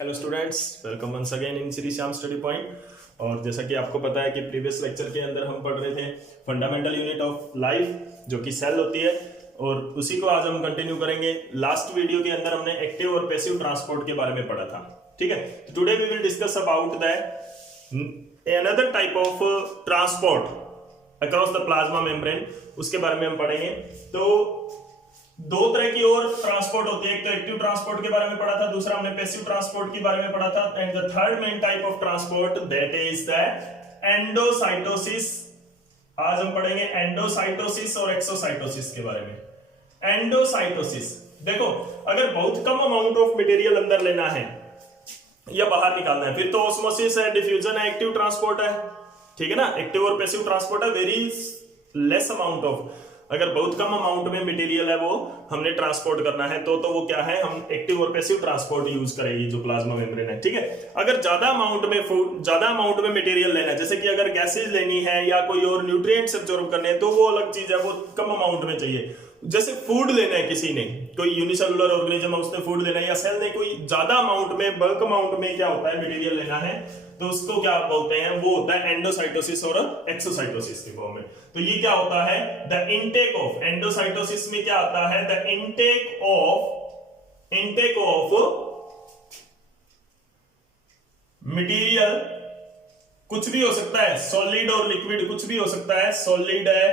Hello students, welcome once again in Shri Shyam study point. और जैसा कि आपको पता है कि प्रीवियस लेक्चर के अंदर हम पढ़ रहे थे फंडामेंटल यूनिट ऑफ लाइफ जो कि सेल होती है, और उसी को आज हम कंटिन्यू करेंगे। लास्ट वीडियो के अंदर हमने एक्टिव और पैसिव ट्रांसपोर्ट के बारे में पढ़ा था, ठीक है। तो today we will discuss about the another type of transport across the plasma membrane, उसके बारे में हम पढ़ेंगे। तो दो तरह की और ट्रांसपोर्ट होती है, एक तो एक्टिव ट्रांसपोर्ट के बारे में पढ़ा था, दूसरा हमने पैसिव ट्रांसपोर्ट के बारे में पढ़ा था। And the third main type of transport that is the endocytosis. आज हम पढ़ेंगे एंडोसाइटोसिस और एक्सोसाइटोसिस के बारे में। एंडोसाइटोसिस, देखो अगर बहुत कम अमाउंट ऑफ मटेरियल अंदर लेना है या बाहर निकालना है, फिर तो ऑस्मोसिस है, डिफ्यूजन है, एक्टिव ट्रांसपोर्ट है, ठीक है ना। एक्टिव और पैसिव ट्रांसपोर्ट है, वेरी लेस अमाउंट ऑफ, अगर बहुत कम अमाउंट में मटेरियल है वो हमने ट्रांसपोर्ट करना है तो वो क्या है, हम एक्टिव और पैसिव ट्रांसपोर्ट यूज करेंगे जो प्लाज्मा मेम्ब्रेन है, ठीक है। अगर ज्यादा अमाउंट में मटेरियल लेना है, जैसे कि अगर गैसेज लेनी है या कोई और न्यूट्रिएंट्स एब्जॉर्ब करने हैं, तो वो अलग चीज है, वो कम अमाउंट में चाहिए। जैसे फूड लेना है, किसी ने कोई यूनिसेलुलर ऑर्गेनिज्म है, उसने फूड लेना है, या सेल ने कोई ज्यादा अमाउंट में, बल्क अमाउंट में क्या होता है मटेरियल लेना है, तो उसको क्या बोलते हैं, वो होता है एंडोसाइटोसिस और एक्सोसाइटोसिस के फॉर्म में। तो ये क्या होता है, द इनटेक ऑफ, एंडोसाइटोसिस में क्या आता है, द इनटेक ऑफ मटेरियल, कुछ भी हो सकता है, सॉलिड और लिक्विड, कुछ भी हो सकता है, सॉलिड है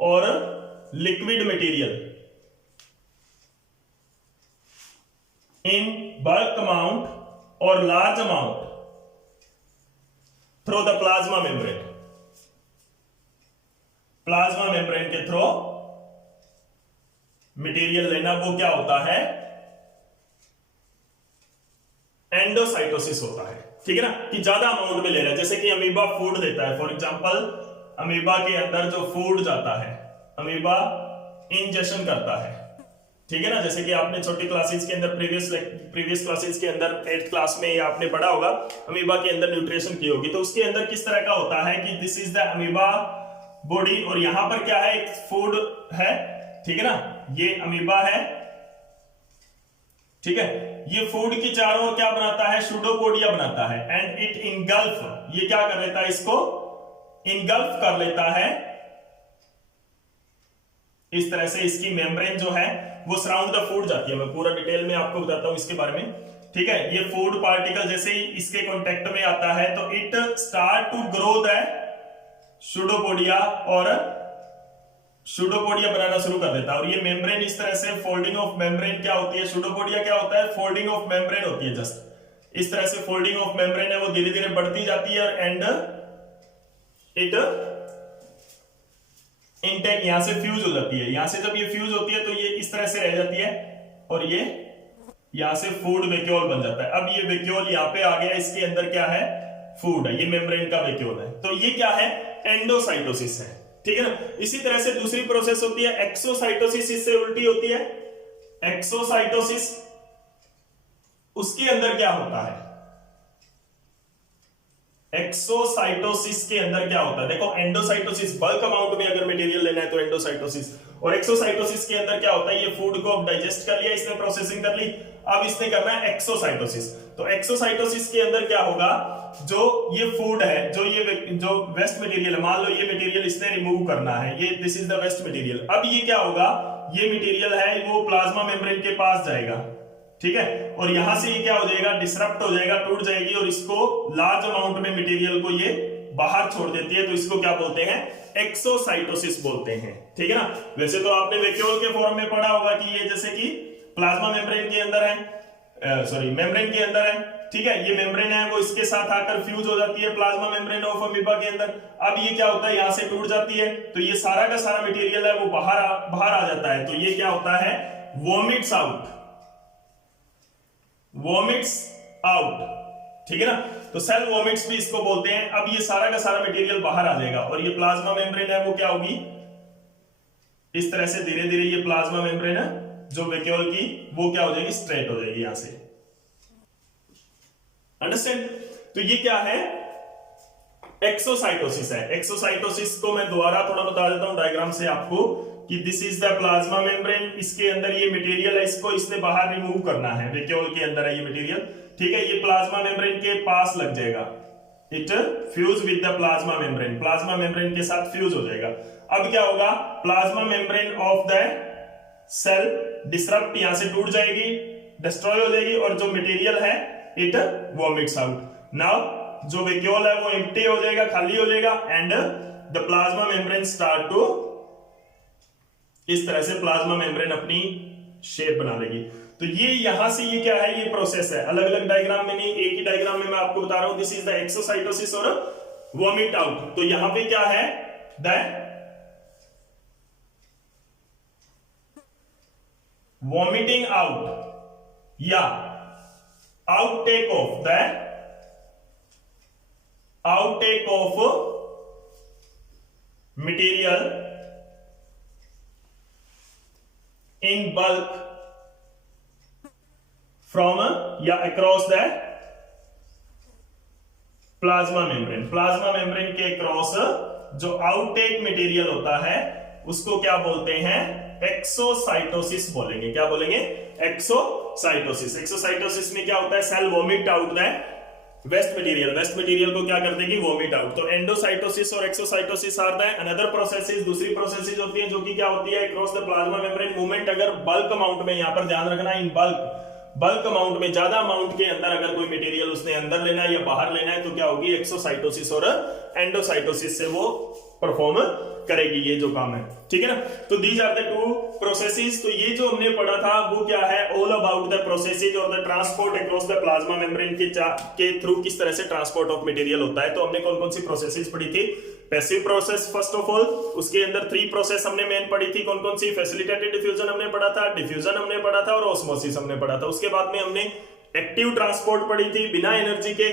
और liquid material, in bulk amount और large amount through the plasma membrane. Plasma membrane के थ्रू मटेरियल लेना, वो क्या होता है, एंडोसाइटोसिस होता है, ठीक है ना। कि ज्यादा अमाउंट में ले रहा है, जैसे कि अमीबा फूड देता है, फॉर एग्जांपल अमीबा के अंदर जो फूड जाता है, अमीबा इंजेक्शन करता है, ठीक है ना। जैसे कि आपने छोटी क्लासेस के अंदर, प्रीवियस क्लासेस के अंदर 8th क्लास में या आपने पढ़ा होगा, अमीबा के अंदर न्यूट्रिशन की होगी, तो उसके अंदर किस तरह का होता है कि this is the amoeba body, और यहां पर क्या है, एक फूड है, ठीक है ना, ये अमीबा है, ठीक है। ये फूड की चारों ओर क्या बनाता है, सूडोपोडिया बनाता है, एंड इट इनगल्फ, ये क्या कर लेता है, इसको इनगल्फ कर लेता है, इस तरह से इसकी मेम्ब्रेन जो है वो सराउंड द फूड जाती है। मैं पूरा डिटेल में आपको बताता हूं इसके बारे में, ठीक है। ये फूड पार्टिकल जैसे ही इसके कांटेक्ट में आता है तो it start to grow the pseudopodia, और सूडोपोडिया बनाना शुरू कर देता है। और ये मेम्ब्रेन इस तरह से, फोल्डिंग ऑफ मेम्ब्रेन क्या होती है, सूडोपोडिया क्या होता है, फोल्डिंग ऑफ मेम्ब्रेन होती है, जस्ट इस तरह से फोल्डिंग ऑफ मेम्ब्रेन है, वो धीरे धीरे बढ़ती जाती है, एंड इट इंटेक यहां से फ्यूज हो जाती है। यहां से जब ये फ्यूज होती है तो ये इस तरह से रह जाती है, और ये यहां से फूड वेक्यूल बन जाता है। अब ये वेक्यूल यहां पे आ गया, इसके अंदर क्या है, फूड है, ये मेम्ब्रेन का वेक्यूल है, तो ये क्या है, एंडोसाइटोसिस है, ठीक है ना। इसी तरह से दूसरी प्रोसेस होती है एक्सोसाइटोसिस, इससे उल्टी होती है एक्सोसाइटोसिस। उसके अंदर क्या होता है, एक्सोसाइटोसिस के अंदर क्या होता है, देखो एंडोसाइटोसिस बल्क अमाउंट में अगर मटेरियल लेना है तो एंडोसाइटोसिस, और एक्सोसाइटोसिस के अंदर क्या होता है, ये फूड को डाइजेस्ट कर लिया, इसने प्रोसेसिंग कर ली, अब इसने करना है एक्सोसाइटोसिस। तो एक्सोसाइटोसिस के अंदर क्या होगा, जो ये फूड है, जो वेस्ट मटेरियल है, मान लो ये मटेरियल इसने रिमूव करना है, ये this is the waste material. अब ये क्या होगा, ये मटेरियल है वो प्लाज्मा मेम्ब्रेन के पास जाएगा, ठीक है, और यहां से ये क्या हो जाएगा, डिसरप्ट हो जाएगा, टूट जाएगी, और इसको लार्ज अमाउंट में मटेरियल को ये बाहर छोड़ देती है, तो इसको क्या बोलते हैं, एक्सोसाइटोसिस बोलते हैं, ठीक है ना। वैसे तो आपने वेक्यूल के फॉर्म में पढ़ा होगा कि ये जैसे कि प्लाज्मा मेम्ब्रेन के अंदर है, मेम्ब्रेन के अंदर है, ठीक है, ये मेम्ब्रेन है वो इसके साथ आकर फ्यूज हो जाती है प्लाज्मा मेम्ब्रेन ऑफ अमीबा के अंदर। अब ये क्या होता है, यहां से टूट जाती है, तो ये सारा का सारा मटेरियल है वो बाहर आ जाता है, तो ये क्या होता है, वॉमिट्स आउट, वॉमिट्स आउट, ठीक है ना। तो सेल वॉमिट्स भी इसको बोलते हैं। अब ये सारा का सारा मटेरियल बाहर आ जाएगा, और ये प्लाज्मा मेम्ब्रेन है वो क्या होगी, इस तरह से धीरे धीरे ये प्लाज्मा मेम्ब्रेन है जो वेक्यूल की, वो क्या हो जाएगी, स्ट्रेट हो जाएगी यहां से, अंडरस्टैंड। तो ये क्या है, एक्सोसाइटोसिस है। एक्सोसाइटोसिस को मैं दोबारा थोड़ा बता देता हूं डायग्राम से आपको, कि this is the plasma membrane, इसके अंदर ये मटेरियल है, इसको इसने बाहर रिमूव करना है, वैक्यूल के अंदर है ये मटेरियल, ठीक है, ये प्लाज्मा मेम्ब्रेन के पास लग जाएगा, it fuse with the plasma membrane, plasma membrane के साथ फ्यूज हो जाएगा। अब क्या होगा, plasma membrane of the cell disrupt, यहां से टूट जाएगी, डिस्ट्रॉय हो जाएगी, और जो मटेरियल है इट वॉमिट्स आउट। नाउ जो वैक्यूल है वो एम्प्टी हो जाएगा, खाली हो जाएगा, and the plasma membrane start to, इस तरह से प्लाज्मा मेम्ब्रेन अपनी शेप बना लेगी। तो ये यहां से ये क्या है, ये प्रोसेस है, अलग अलग डायग्राम में नहीं, एक ही डायग्राम में मैं आपको बता रहा हूं, दिस इज द एक्सोसाइटोसिस और वॉमिट आउट। तो यहां पे क्या है, द वॉमिटिंग आउट या outtake of, the outtake of material in bulk from या across the plasma membrane, plasma membrane के क्रॉस जो आउटटेक मटेरियल होता है उसको क्या बोलते हैं, एक्सोसाइटोसिस बोलेंगे। क्या बोलेंगे, एक्सोसाइटोसिस। एक्सोसाइटोसिस में क्या होता है, cell vomit out the waste material, waste material को क्या कर देगी, वॉमिट आउट। तो एंडोसाइटोसिस और exocytosis are the another processes, दूसरी प्रोसेसेस होती है जो कि क्या होती है, across the plasma membrane movement. अगर बल्क अमाउंट में, यहां पर ध्यान रखना, इन बल्क अमाउंट में, ज्यादा अमाउंट के अंदर अगर कोई मटेरियल उसने अंदर लेना है या बाहर लेना है तो क्या होगी, एक्सोसाइटोसिस और एंडोसाइटोसिस से वो परफॉर्म करेगी ये जो काम है, ठीक है ना। तो these are the two processes. तो ये जो हमने पढ़ा था वो क्या है, ऑल अबाउट द प्रोसेसेस और the transport across the plasma membrane के थ्रू किस तरह से ट्रांसपोर्ट ऑफ मटेरियल होता है। तो हमने कौन कौन सी प्रोसेसेस पढ़ी थी, passive process first of all, उसके अंदर 3 प्रोसेस हमने मेन पढ़ी थी, कौन कौन सी, फैसिलिटेटेड डिफ्यूजन हमने पढ़ा था, डिफ्यूजन हमने पढ़ा था और ऑस्मोसिस हमने पढ़ा था। उसके बाद में हमने एक्टिव ट्रांसपोर्ट पढ़ी थी, बिना एनर्जी के,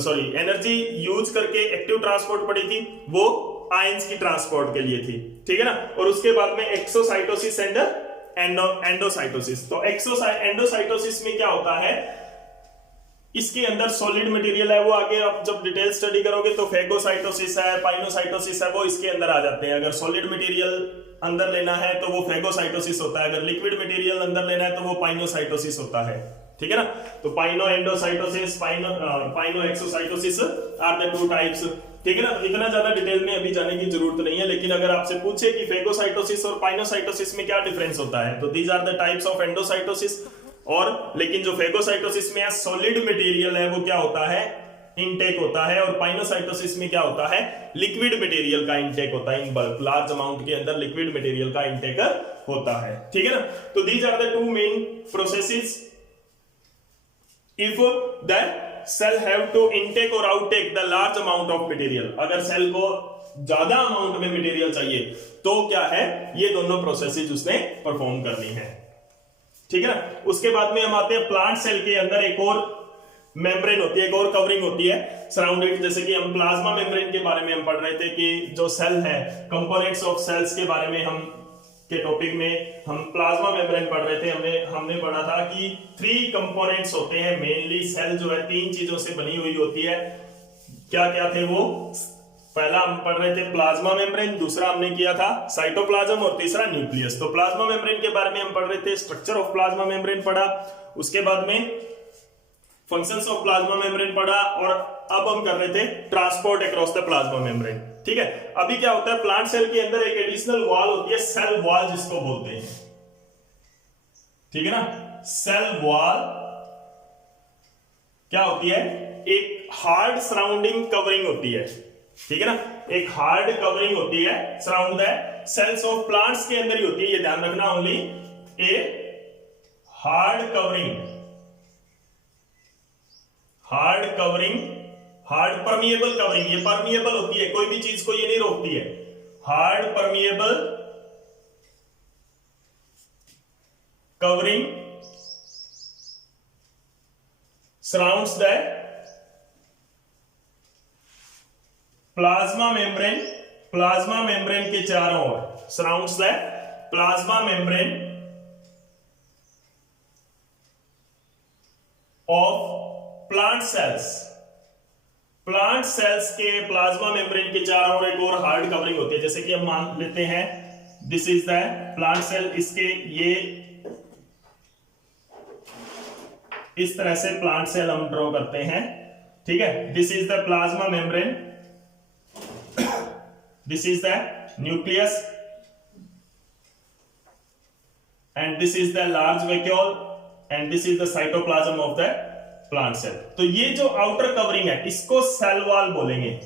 सॉरी एनर्जी यूज करके एक्टिव ट्रांसपोर्ट पढ़ी थी, वो आयंस की ट्रांसपोर्ट के लिए थी, ठीक है ना। और उसके बाद में एक्सोसाइटोसिस एंड एंडोसाइटोसिस। तो एंडोसाइटोसिस में क्या होता है, इसके अंदर सॉलिड मटेरियल है, वो आगे आप जब डिटेल स्टडी करोगे तो फेगोसाइटोसिस है, पाइनोसाइटोसिस है, वो इसके अंदर आ जाते हैं। अगर सॉलिड मटेरियल अंदर लेना है तो वो फेगोसाइटोसिस होता है, अगर लिक्विड मटेरियल अंदर लेना है तो वो पाइनोसाइटोसिस होता है, ठीक है ना। तो pino endocytosis, pino exocytosis are the 2 types, ठीक है ना। तो इतना ज्यादा डिटेल में अभी जाने की जरूरत नहीं है, लेकिन अगर आपसे पूछे कि फेगोसाइटोसिस और पाइनोसाइटोसिस में क्या डिफरेंस होता है, तो these are the types of endocytosis. और लेकिन जो फेगोसाइटोसिस में सॉलिड मटेरियल है वो क्या होता है, इनटेक होता है, और पाइनोसाइटोसिस में क्या होता है, लिक्विड मटेरियल का इनटेक होता है, इन बल्क लार्ज अमाउंट के अंदर लिक्विड मटेरियल का इनटेक होता है, ठीक है ना। तो these are the 2 main processes if the cell have to intake और outtake the large amount of material. अगर सेल को ज्यादा अमाउंट में मटेरियल चाहिए तो क्या है, ये दोनों प्रोसेसेस उसने परफॉर्म करनी है, ठीक है ना। उसके बाद में हम आते हैं प्लांट सेल के अंदर एक और मेम्ब्रेन होती है, एक और कवरिंग होती है सराउंडेड, जैसे कि हम प्लाज्मा मेम्ब्रेन के बारे में हम पढ़ रहे थे कि जो सेल है, कंपोनेंट्स ऑफ सेल्स के बारे में हम के टॉपिक में हम प्लाज्मा मेम्ब्रेन पढ़ रहे थे। हमने पढ़ा था कि 3 कंपोनेंट्स होते हैं मेनली, सेल जो है 3 चीजों से बनी हुई होती है। क्या क्या थे वो, पहला हम पढ़ रहे थे प्लाज्मा मेम्ब्रेन, दूसरा हमने किया था साइटोप्लाज्म और तीसरा न्यूक्लियस। तो प्लाज्मा मेम्ब्रेन के बारे में हम पढ़ रहे थे, स्ट्रक्चर ऑफ प्लाज्मा मेम्ब्रेन पढ़ा, उसके बाद में फंक्शंस ऑफ प्लाज्मा मेम्ब्रेन पढ़ा, और अब हम कर रहे थे transport across the plasma membrane, ठीक है। अभी क्या होता है, प्लांट सेल के अंदर एक एडिशनल वॉल होती है, सेल वॉल जिसको बोलते हैं, ठीक है ना। सेल वॉल क्या होती है, एक हार्ड सराउंडिंग कवरिंग होती है, ठीक है ना, एक हार्ड कवरिंग होती है surround the cells of plants के अंदर ही होती है, ये ध्यान रखना, only a hard covering, hard covering, hard permeable covering, ये परमिएबल होती है, कोई भी चीज को ये नहीं रोकती है, hard permeable covering surrounds the plasma membrane, plasma membrane के चारों ओर, surrounds the plasma membrane of plant cells, plant cells के प्लाज्मा मेम्ब्रेन के चारों ओर एक और हार्ड कवरिंग होती है। जैसे कि हम मान लेते हैं this is the plant cell. इसके ये इस तरह से प्लांट सेल हम ड्रॉ करते हैं, ठीक है। This is the plasma membrane, this is the nucleus and this is the large vacuole and this is the cytoplasm of the plant cell. तो ये जो आउटर कवरिंग है इसको सेल वॉल बोलेंगे,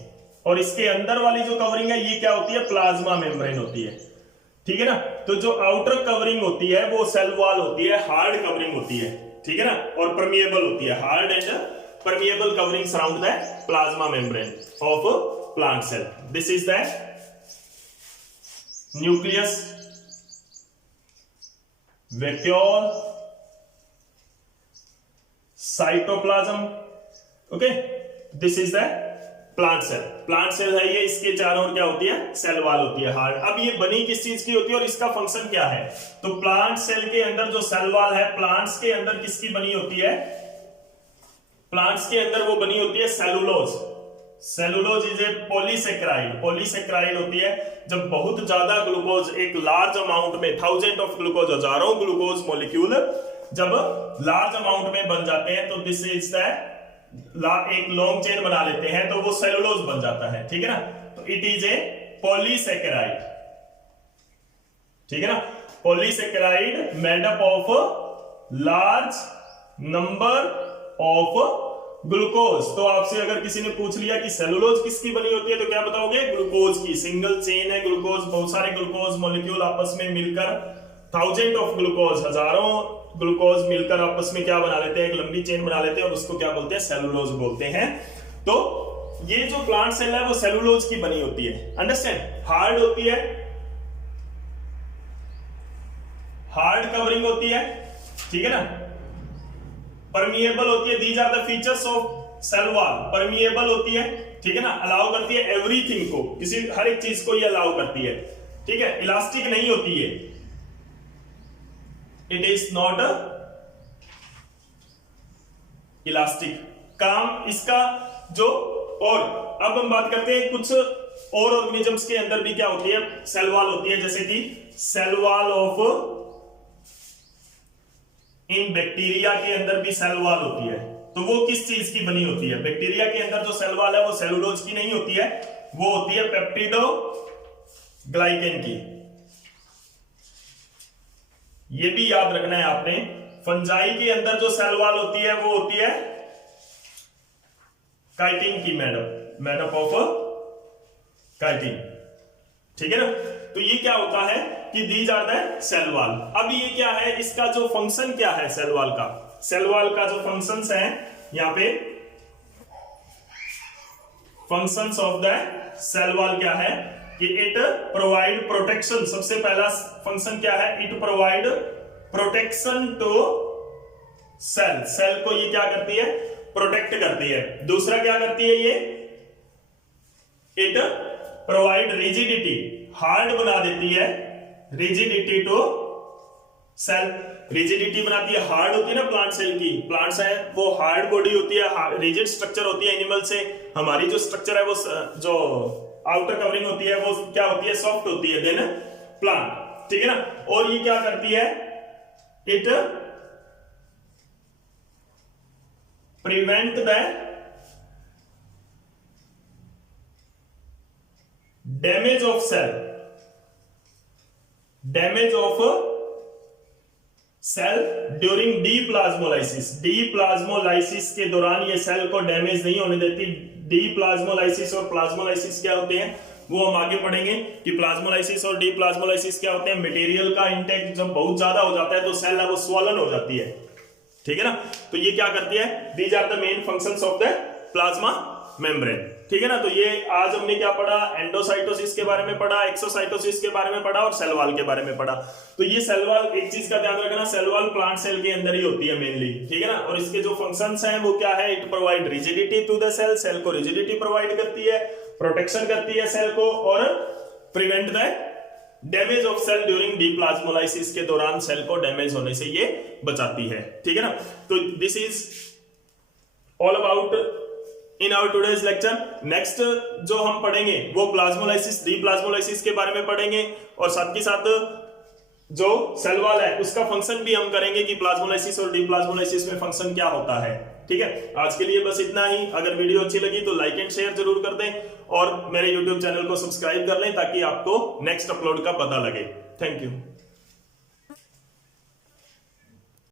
और इसके अंदर वाली जो कवरिंग है ये क्या होती है, प्लाज्मा मेम्ब्रेन होती है, ठीक है ना। तो जो आउटर कवरिंग होती है वो सेल वॉल होती है, हार्ड कवरिंग होती है, ठीक है ना, और परमिएबल होती है, hard and permeable covering surround the plasma membrane of plant cell. This is the nucleus, vacuole, cytoplasm, okay. This is the plant cell. Plant cell है ये, इसके चारों ओर क्या होती है, सेल वॉल होती है, हार्ड। अब ये बनी किस चीज की होती है और इसका फंक्शन क्या है? तो प्लांट सेल के अंदर जो सेल वॉल है, प्लांट्स के अंदर किसकी बनी होती है? प्लांट्स के अंदर वो बनी होती है cellulose. Cellulose is a polysaccharide. Polysaccharide होती है जब बहुत ज्यादा ग्लूकोज, एक लार्ज अमाउंट में, थाउजेंड ऑफ ग्लूकोज, हजारों ग्लूकोज मॉलिक्यूल जब लार्ज अमाउंट में बन जाते हैं तो दिस इज द एक लॉन्ग चेन बना लेते हैं तो वो सेलुलोज बन जाता है, ठीक है ना। तो इट इज ए पॉलीसेकेराइड, ठीक है ना। Polysaccharide made up of large number of glucose. तो आपसे अगर किसी ने पूछ लिया कि सेलुलोज किसकी बनी होती है तो क्या बताओगे? ग्लूकोज की। सिंगल चेन है ग्लूकोज, बहुत सारे ग्लूकोज मॉलिक्यूल आपस में मिलकर, थाउजेंड ऑफ ग्लूकोज, हजारों ग्लूकोज मिलकर आपस में क्या बना लेते हैं, एक लंबी चेन बना लेते हैं और उसको क्या बोलते हैं? सेलुलोज बोलते हैं। तो ये जो प्लांट सेल है वो सेलुलोज की बनी होती है, अंडरस्टैंड। हार्ड होती है, हार्ड कवरिंग होती है, ठीक है ना। परमिएबल होती है, these are the features of cell wall. Permeable होती है, ठीक है ना, अलाउ करती है एवरीथिंग को, किसी हर एक चीज को ये अलाउ करती है, ठीक है। इलास्टिक नहीं होती है, इट इज नॉट इलास्टिक। काम इसका जो, और अब हम बात करते हैं कुछ और ऑर्गेनिजम्स के अंदर भी क्या होती है, सेल वॉल होती है, जैसे कि cell wall of, in bacteria के अंदर भी सेल वॉल होती है। तो वो किस चीज की बनी होती है? बैक्टीरिया के अंदर जो सेल वॉल है वो सेलुलोज की नहीं होती है, वो होती है पेप्टिडो ग्लाइकेन की। ये भी याद रखना है आपने। फंजाई के अंदर जो सेल वॉल होती है वो होती है काइटिन की, मेडअप ऑफ काइटिन, ठीक है ना। तो ये क्या होता है कि these are the cell wall. अब ये क्या है, इसका जो फंक्शन क्या है सेल वॉल का? सेल वॉल का जो फंक्शंस है यहां पे, functions of the cell wall क्या है कि इट प्रोवाइड प्रोटेक्शन। सबसे पहला फंक्शन क्या है? It provide protection to cell. Cell को ये क्या करती है? प्रोटेक्ट करती है। दूसरा क्या करती है ये? इट प्रोवाइड रिजिडिटी, हार्ड बना देती है, रिजिडिटी टू सेल। रिजिडिटी बनाती है, हार्ड होती है ना प्लांट सेल की। प्लांट्स है वो हार्ड बॉडी होती है, रिजिड स्ट्रक्चर होती है एनिमल से। हमारी जो स्ट्रक्चर है वो जो आउटर कवरिंग होती है वो क्या होती है? सॉफ्ट होती है देन प्लांट, ठीक है ना। और ये क्या करती है? It prevent the damage of cell, damage of cell during deplasmolysis. Deplasmolysis के दौरान ये सेल को डैमेज नहीं होने देती। डीप्लाज्मोलाइसिस और प्लाज्मोलाइसिस क्या होते हैं वो हम आगे पढ़ेंगे कि प्लाज्मोलाइसिस और डीप्लाज्मोलाइसिस क्या होते हैं। मटेरियल का इंटेक जब बहुत ज्यादा हो जाता है तो सेल है वो स्वॉलन हो जाती है, ठीक है ना। तो ये क्या करती है? These are the main functions of the plasma membrane, ठीक है ना। तो ये आज हमने क्या पढ़ा? एंडोसाइटोसिस के बारे में पढ़ा, एक्सोसाइटोसिस के बारे में पढ़ा और सेल वॉल के बारे में पढ़ा। तो ये सेल वॉल, एक चीज का ध्यान रखना, सेल वॉल प्लांट सेल के अंदर ही होती है मेनली, ठीक है ना। और इसके जो फंक्शंस हैं वो क्या है? It provide rigidity to the cell, cell को रिजिडिटी प्रोवाइड करती है, प्रोटेक्शन करती है सेल को, और prevent the damage of cell during deplasmolysis के दौरान सेल को डैमेज होने से ये बचाती है, ठीक है ना। तो this is all about in our today's lecture. Next जो हम पढ़ेंगे वो प्लाज्मोलाइसिस, डीप्लाज्मोलाइसिस के बारे में पढ़ेंगे और साथ ही साथ जो सेल वॉल है उसका फंक्शन भी हम करेंगे कि प्लाज्मोलाइसिस और डीप्लाज्मोलाइसिस में फंक्शन क्या होता है। ठीक है, आज के लिए बस इतना ही। अगर वीडियो अच्छी लगी तो लाइक एंड शेयर जरूर कर दें और मेरे यूट्यूब चैनल को सब्सक्राइब कर लें ताकि आपको नेक्स्ट अपलोड का पता लगे। Thank you.